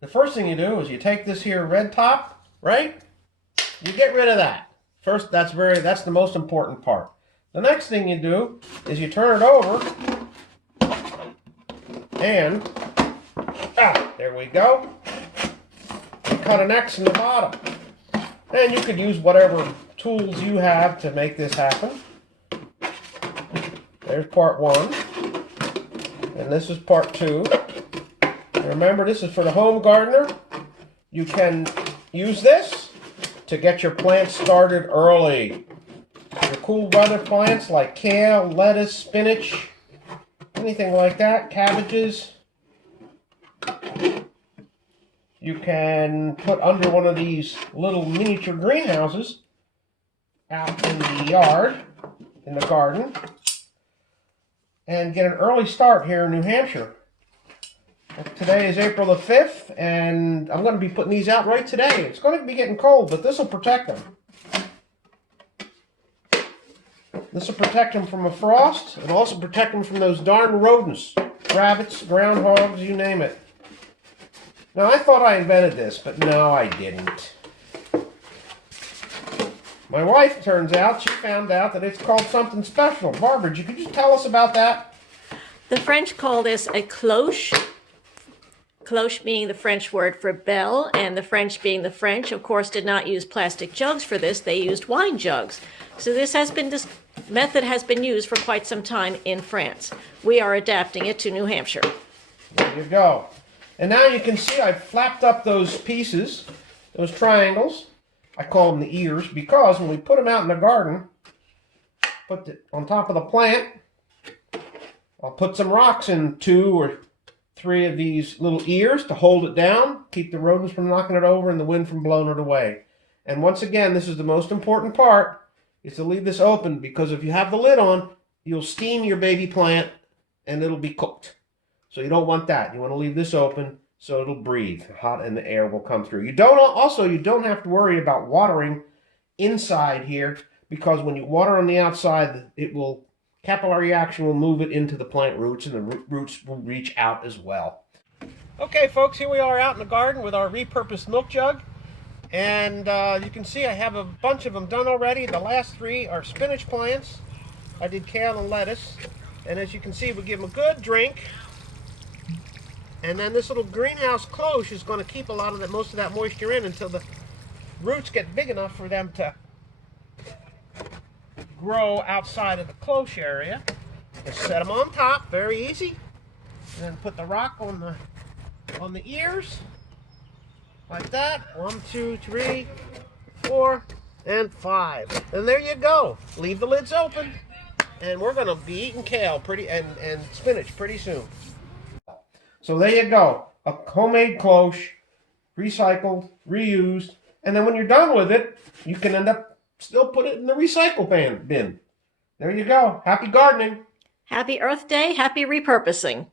the first thing you do is you take this here red top, right? You get rid of that. First, that's the most important part. The next thing you do is you turn it over and there we go. You cut an X in the bottom. And you could use whatever tools you have to make this happen. There's part 1. And this is part 2. And remember, this is for the home gardener. You can use this to get your plants started early. Your cool weather plants like kale, lettuce, spinach, anything like that, cabbages. You can put under one of these little miniature greenhouses out in the yard, in the garden, and get an early start here in New Hampshire. Today is April the 5th, and I'm going to be putting these out right today. It's going to be getting cold, but this will protect them. This will protect them from a frost. It'll also protect them from those darn rodents, rabbits, groundhogs, you name it. Now, I thought I invented this, but no, I didn't. My wife, turns out, she found out that it's called something special. Barbara, could you tell us about that? The French call this a cloche. Cloche being the French word for bell, and the French being the French, of course, did not use plastic jugs for this. They used wine jugs. So this method has been used for quite some time in France. We are adapting it to New Hampshire. There you go. And now you can see I've flapped up those pieces, those triangles. I call them the ears because when we put them out in the garden, on top of the plant, I'll put some rocks in 2 or 3 of these little ears to hold it down, keep the rodents from knocking it over and the wind from blowing it away. And once again, this is the most important part, is to leave this open, because if you have the lid on, you'll steam your baby plant and it'll be cooked. So you don't want that. You want to leave this open so it'll breathe hot and the air will come through. You don't have to worry about watering inside here, because when you water on the outside, capillary action will move it into the plant roots, and the roots will reach out as well. Okay, folks, here we are out in the garden with our repurposed milk jug. And you can see I have a bunch of them done already. The last 3 are spinach plants. I did kale and lettuce. And as you can see, we give them a good drink. And then this little greenhouse cloche is going to keep most of that moisture in until the roots get big enough for them to grow outside of the cloche area. Just set them on top, very easy. And then put the rock on the ears, like that. 1, 2, 3, 4, and 5. And there you go. Leave the lids open, and we're going to be eating kale and spinach pretty soon. So there you go. A homemade cloche, recycled, reused, and then when you're done with it, you can end up still put it in the recycle bin. There you go. Happy gardening. Happy Earth Day. Happy repurposing.